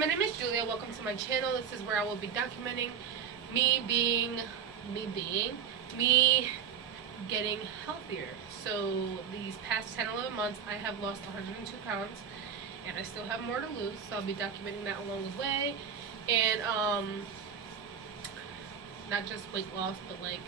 my name is Julia. Welcome to my channel. This is where I will be documenting me getting healthier. So these past 10-11 months, I have lost 102 pounds, and I still have more to lose. So I'll be documenting that along the way, and not just weight loss, but like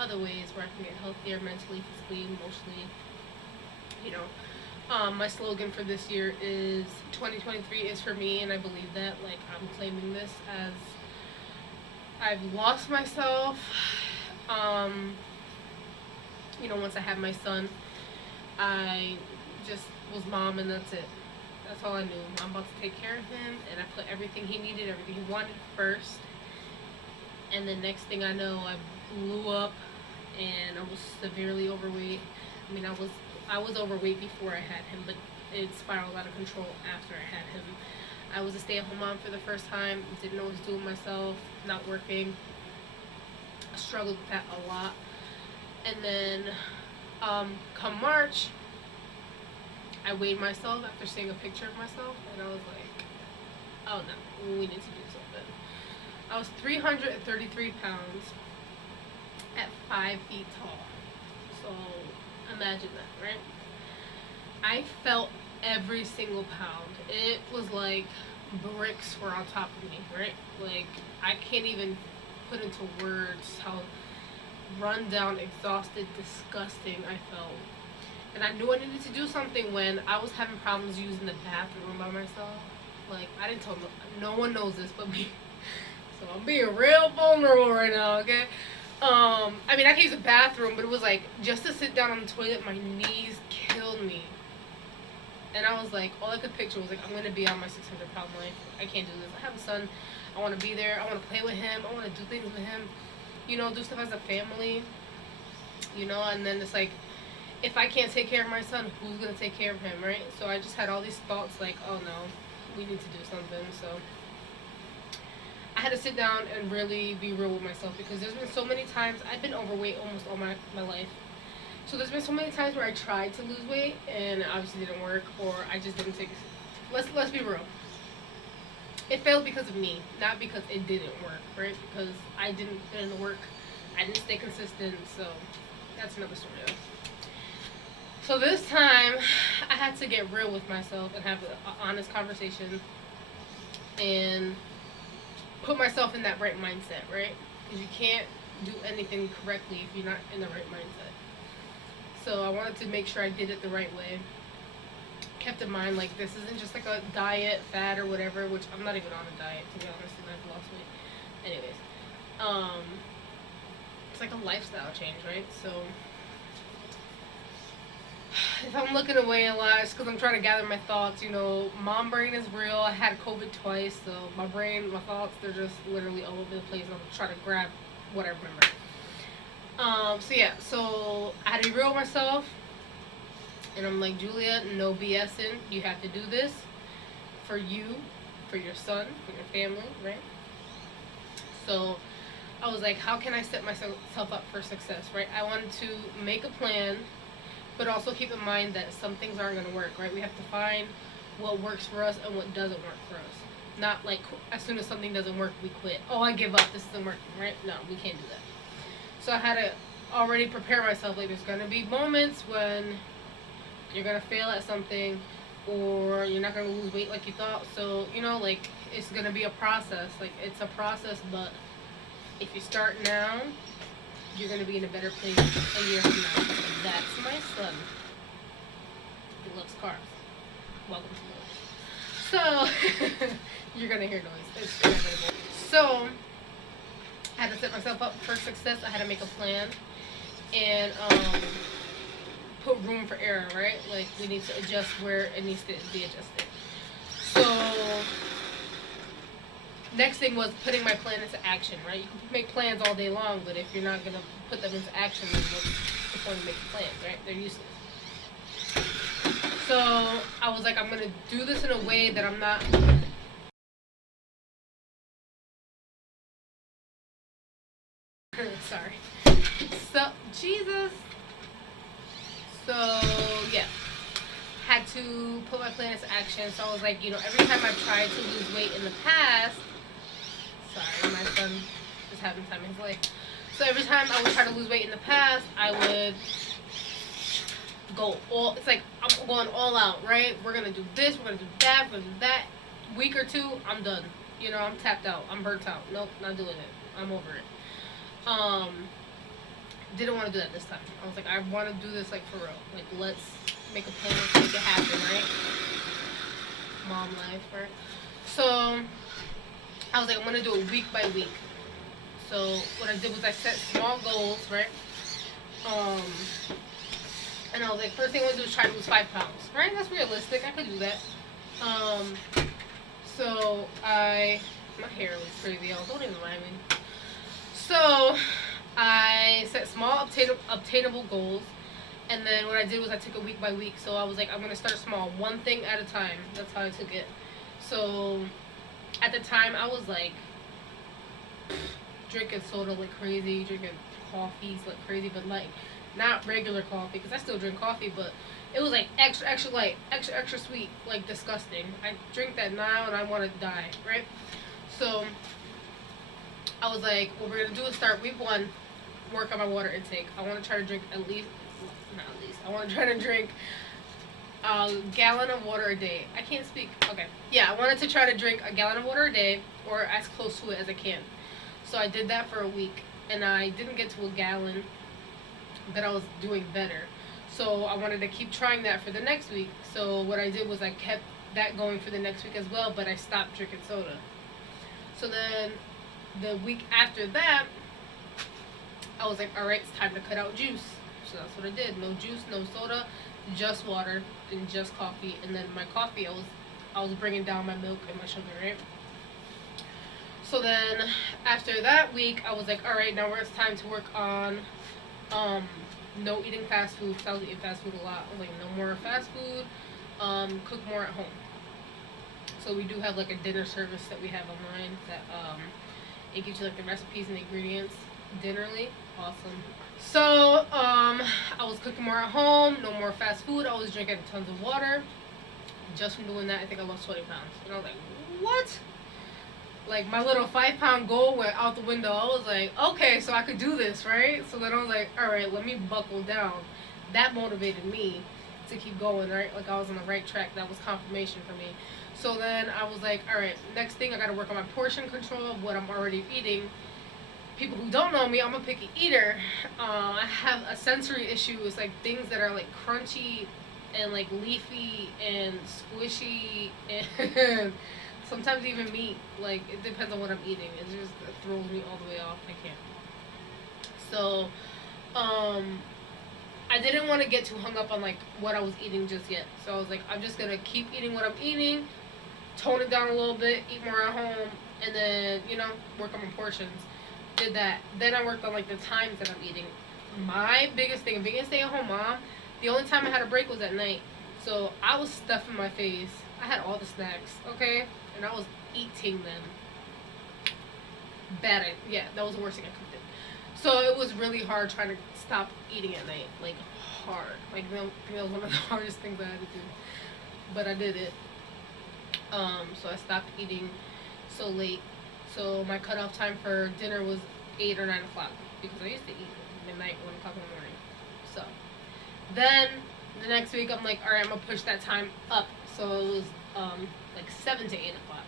other ways where I can get healthier mentally, physically, emotionally. You know. My slogan for this year is 2023 is for me, and I believe that. Like, I'm claiming this as I've lost myself. Once I had my son, I just was mom, and that's it. That's all I knew. I'm about to take care of him, and I put everything he needed, everything he wanted first. And the next thing I know, I blew up, and I was severely overweight. I mean, I was overweight before I had him, but it spiraled out of control after I had him. I was a stay-at-home mom for the first time, didn't know what I was doing myself, not working. I struggled with that a lot. And then, come March, I weighed myself after seeing a picture of myself, and I was like, oh no, we need to do something. I was 333 pounds at 5 feet tall. So imagine that, right? I felt every single pound. It was like bricks were on top of me, right? Like, I can't even put into words how run down, exhausted, disgusting I felt. And I knew I needed to do something when I was having problems using the bathroom by myself. Like, I didn't tell no one knows this but me. So I'm being real vulnerable right now, okay? I mean, I can use the bathroom, but it was like, just to sit down on the toilet, my knees killed me. And I was like, all I could picture was like, I'm going to be on my 600-pound life. I can't do this. I have a son. I want to be there. I want to play with him. I want to do things with him. Do stuff as a family. And then it's like, if I can't take care of my son, who's going to take care of him, right? So I just had all these thoughts like, oh no, we need to do something. So I had to sit down and really be real with myself, because there's been so many times I've been overweight almost all my life. So there's been so many times where I tried to lose weight and it obviously didn't work, or I just didn't take it. Let's be real. It failed because of me, not because it didn't work, right? Because it didn't work. I didn't stay consistent, so that's another story though. So this time I had to get real with myself and have an honest conversation and put myself in that right mindset, right? Because you can't do anything correctly if you're not in the right mindset. So I wanted to make sure I did it the right way. Kept in mind, like, this isn't just like a diet, fad, or whatever, which I'm not even on a diet, to be honest, and I've lost weight. Anyways, it's like a lifestyle change, right? So if I'm looking away a lot, it's because I'm trying to gather my thoughts. Mom brain is real. I had COVID twice, so my brain, my thoughts, they're just literally all over the place. I'm trying to grab what I remember. So I had to be real with myself, and I'm like, Julia, no BSing. You have to do this for you, for your son, for your family, right? So I was like, how can I set myself up for success, right? I wanted to make a plan, but also keep in mind that some things aren't going to work, right? We have to find what works for us and what doesn't work for us. Not like as soon as something doesn't work, we quit. Oh, I give up. This isn't working, right? No, we can't do that. So I had to already prepare myself. Like, there's going to be moments when you're going to fail at something, or you're not going to lose weight like you thought. So, like, it's going to be a process. Like, it's a process, but if you start now, you're going to be in a better place a year from now. That's my son. He loves cars. Welcome to the world. So, you're going to hear noise. It's inevitable. So, I had to set myself up for success. I had to make a plan and put room for error, right? Like, we need to adjust where it needs to be adjusted. So next thing was putting my plan into action, right? You can make plans all day long, but if you're not going to put them into action, then what's the point of making plans, right? They're useless. So I was like, I'm going to do this in a way that I'm not... Sorry. So, Jesus. So, yeah. Had to put my plan into action. So I was like, every time I've tried to lose weight in the past, sorry, my son is having time in his life. So every time I would try to lose weight in the past, I would it's like I'm going all out, right? We're gonna do this, we're gonna do that, we're gonna do that. Week or two, I'm done. I'm tapped out. I'm burnt out. Nope, not doing it. I'm over it. Didn't want to do that this time. I was like, I want to do this like for real. Like, let's make a plan, let's make it happen, right? Mom life, right? So I was like, I'm gonna do it week by week. So what I did was I set small goals, right? And I was like, first thing I want to do is try to lose 5 pounds, right? That's realistic. I could do that. So my hair looks crazy, y'all. Don't even mind me. So I set small, obtainable goals. And then what I did was I took it week by week. So I was like, I'm going to start small, one thing at a time. That's how I took it. So at the time, I was like drinking soda like crazy, drinking coffees like crazy, but like not regular coffee, because I still drink coffee, but it was like extra, extra light, extra, extra sweet, like disgusting. I drink that now and I want to die, right? So I was like, what we're going to do is start week 1, work on my water intake. I want to try to drink I want to try to drink a gallon of water a day. I can't speak. Okay. Yeah, I wanted to try to drink a gallon of water a day, or as close to it as I can. So I did that for a week, and I didn't get to a gallon, but I was doing better. So I wanted to keep trying that for the next week. So what I did was I kept that going for the next week as well, but I stopped drinking soda. So then the week after that, I was like, all right, it's time to cut out juice. So that's what I did. No juice, no soda, just water and just coffee. And then my coffee, I was bringing down my milk and my sugar, right? So then after that week, I was like, all right, now it's time to work on no eating fast food, because I was eating fast food a lot. I was like, no more fast food, cook more at home. So we do have like a dinner service that we have online that it gives you like the recipes and the ingredients dinnerly. Awesome. So I was cooking more at home, no more fast food. I was drinking tons of water. Just from doing that, I think I lost 20 pounds. And I was like, what? Like, my little 5-pound goal went out the window. I was like, okay, so I could do this, right? So then I was like, all right, let me buckle down. That motivated me to keep going, right? Like, I was on the right track. That was confirmation for me. So then I was like, all right, next thing, I got to work on my portion control of what I'm already eating. People who don't know me, I'm a picky eater. I have a sensory issue. It's like things that are like crunchy and like leafy and squishy and sometimes even meat. Like, it depends on what I'm eating. It throws me all the way off. I can't. So I didn't want to get too hung up on like what I was eating just yet. So I was like, I'm just gonna keep eating what I'm eating, tone it down a little bit, eat more at home, and then work on my portions. Did that. Then I worked on like the times that I'm eating. My biggest thing, being a stay-at-home mom, the only time I had a break was at night. So I was stuffing my face. I had all the snacks, okay, and I was eating them. Yeah, that was the worst thing I could do. So it was really hard trying to stop eating at night, like hard. Like that was one of the hardest things I had to do, but I did it. So I stopped eating so late. So my cutoff time for dinner was 8 or 9 o'clock, because I used to eat midnight, 1 o'clock in the morning. So then the next week I'm like, all right, I'm gonna push that time up. So it was like 7 to 8 o'clock.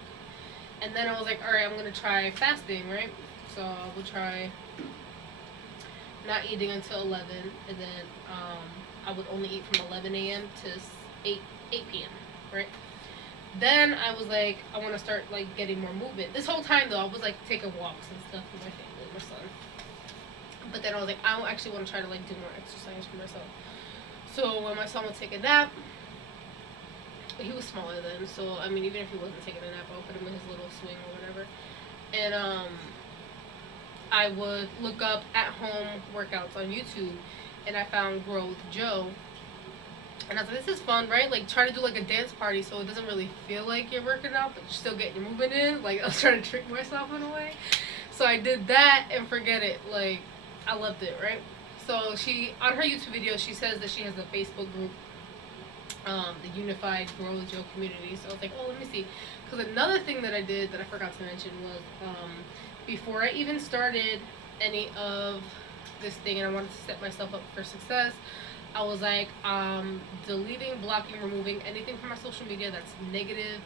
And then I was like, all right, I'm gonna try fasting, right? So I will try not eating until 11, and then I would only eat from 11 a.m. to 8 p.m., right? Then I was like, I want to start like getting more movement. This whole time though, I was like taking walks and stuff with my family, my son. But then I was like, I actually want to try to like do more exercise for myself. So when my son would take a nap, he was smaller then, so I mean, even if he wasn't taking a nap, I would put him in his little swing or whatever. And I would look up at-home workouts on YouTube, and I found Grow with Joe. And I was like, this is fun, right? Like, try to do like a dance party so it doesn't really feel like you're working out, but you're still getting your movement in. Like, I was trying to trick myself in a way. So I did that, and forget it. Like, I loved it, right? So on her YouTube video, she says that she has a Facebook group the unified Grow with Joe community. So I was like, oh, let me see. Because another thing that I did that I forgot to mention was before I even started any of this thing and I wanted to set myself up for success, I was like, deleting, blocking, removing anything from my social media that's negative,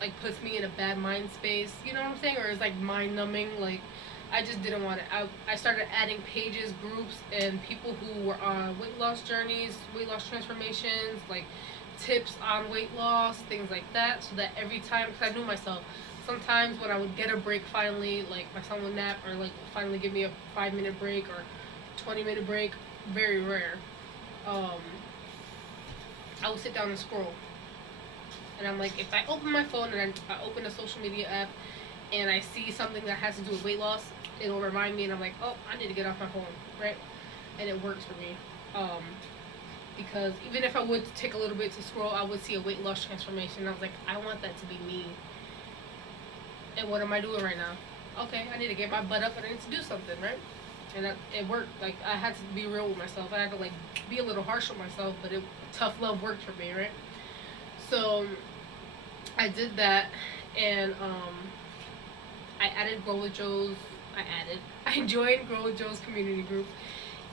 like puts me in a bad mind space, you know what I'm saying? Or is like mind numbing, like I just didn't want it. I started adding pages, groups, and people who were on weight loss journeys, weight loss transformations, like tips on weight loss, things like that, so that every time, because I knew myself, sometimes when I would get a break finally, like my son would nap, or like finally give me a 5 minute break or 20 minute break, very rare, I would sit down and scroll. And I'm like, if I open my phone and I open a social media app and I see something that has to do with weight loss, it'll remind me, and I'm like, oh, I need to get off my phone, right? And it works for me. Because even if I would take a little bit to scroll, I would see a weight loss transformation. And I was like, I want that to be me. And what am I doing right now? Okay, I need to get my butt up and I need to do something, right? And it worked. Like, I had to be real with myself. I had to, like, be a little harsh with myself, but tough love worked for me, right? So I did that, and I added Grow with Joe's. I joined Grow with Joe's community group,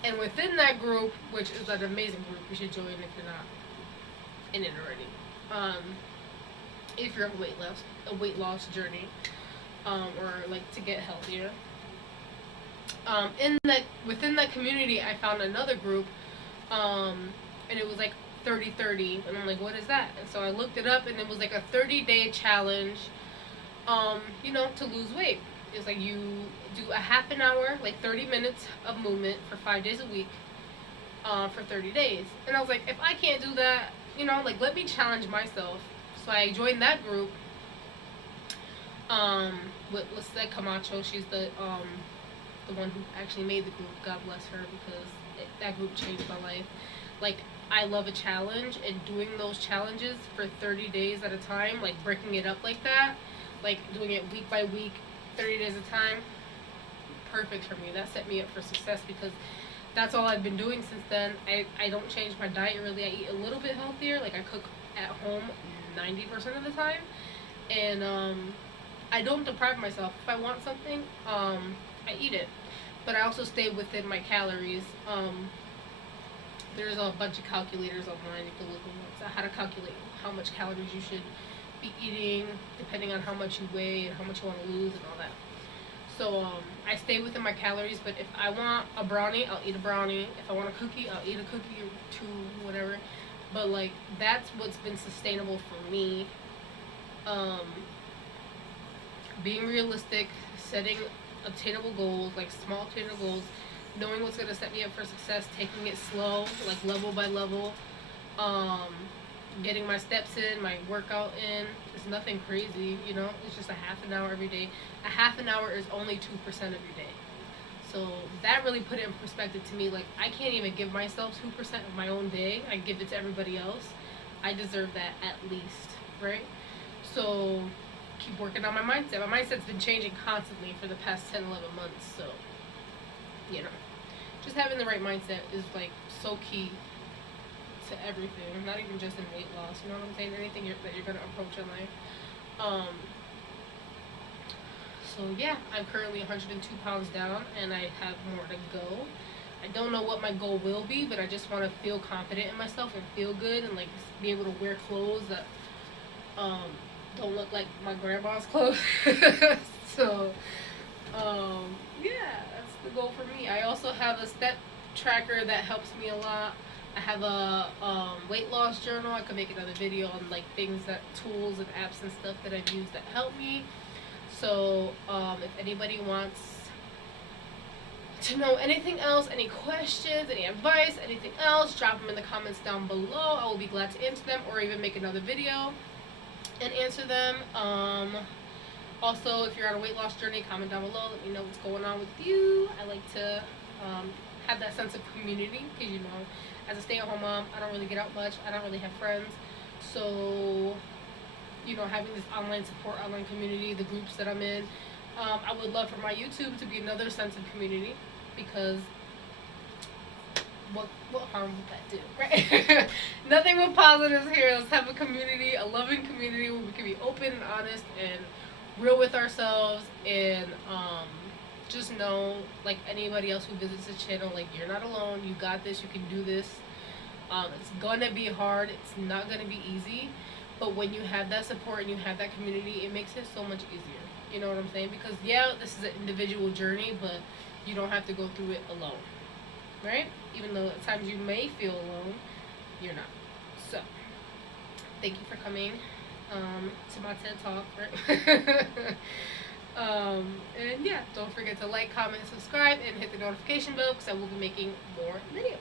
and within that group, which is an amazing group, you should join if you're not in it already. If you're on a weight loss journey, or like to get healthier. Within that community, I found another group, and it was like 30-30, and I'm like, what is that? And so I looked it up, and it was like a 30-day challenge, to lose weight. It's like you do a half an hour, like 30 minutes of movement for 5 days a week, for 30 days. And I was like, if I can't do that, like, let me challenge myself. So I joined that group, with Lisette Camacho. She's the one who actually made the group. God bless her, because that group changed my life. Like, I love a challenge, and doing those challenges for 30 days at a time, like breaking it up like that, like doing it week by week, 30 days at a time, perfect for me. That set me up for success, because that's all I've been doing since then. I don't change my diet really. I eat a little bit healthier. Like, I cook at home 90% of the time, and I don't deprive myself. If I want something, I eat it, but I also stay within my calories. There's a bunch of calculators online. You can look at how to calculate how much calories you should be eating, depending on how much you weigh and how much you want to lose and all that. So I stay within my calories, but if I want a brownie, I'll eat a brownie. If I want a cookie, I'll eat a cookie or two, whatever. But, like, that's what's been sustainable for me. Being realistic, setting obtainable goals, like small obtainable goals, knowing what's going to set me up for success, taking it slow, like level by level, getting my steps in, my workout in. It's nothing crazy, it's just a half an hour every day. A half an hour is only 2% of your day. So that really put it in perspective to me. Like, I can't even give myself 2% of my own day. I give it to everybody else. I deserve that at least, right? So keep working on my mindset. My mindset's been changing constantly for the past 10, 11 months. So, just having the right mindset is, like, so key to everything. Not even just in weight loss, you know what I'm saying? Anything that you're going to approach in life. So yeah, I'm currently 102 pounds down, and I have more to go. I don't know what my goal will be, but I just want to feel confident in myself and feel good, and, like, be able to wear clothes that don't look like my grandma's clothes. So yeah, that's the goal for me. I also have a step tracker that helps me a lot. I have a weight loss journal. I could make another video on, like, tools and apps and stuff that I've used that help me. So if anybody wants to know anything else, any questions, any advice, anything else, drop them in the comments down below. I will be glad to answer them, or even make another video and answer them. Also, if you're on a weight loss journey, comment down below. Let me know what's going on with you. I like to have that sense of community, because, as a stay-at-home mom, I don't really get out much. I don't really have friends. So, having this online support, online community, the groups that I'm in, I would love for my YouTube to be another sense of community, because what harm would that do, right? Nothing but positives here. Let's have a community, a loving community where we can be open and honest and real with ourselves, and just know, like anybody else who visits the channel, like you're not alone. You got this. You can do this. It's gonna be hard. It's not gonna be easy, but when you have that support and you have that community, it makes it so much easier. You know what I'm saying? Because yeah, this is an individual journey, but you don't have to go through it alone, right? Even though at times you may feel alone, you're not. So, thank you for coming to my TED Talk. Right? And yeah, don't forget to like, comment, subscribe, and hit the notification bell because I will be making more videos.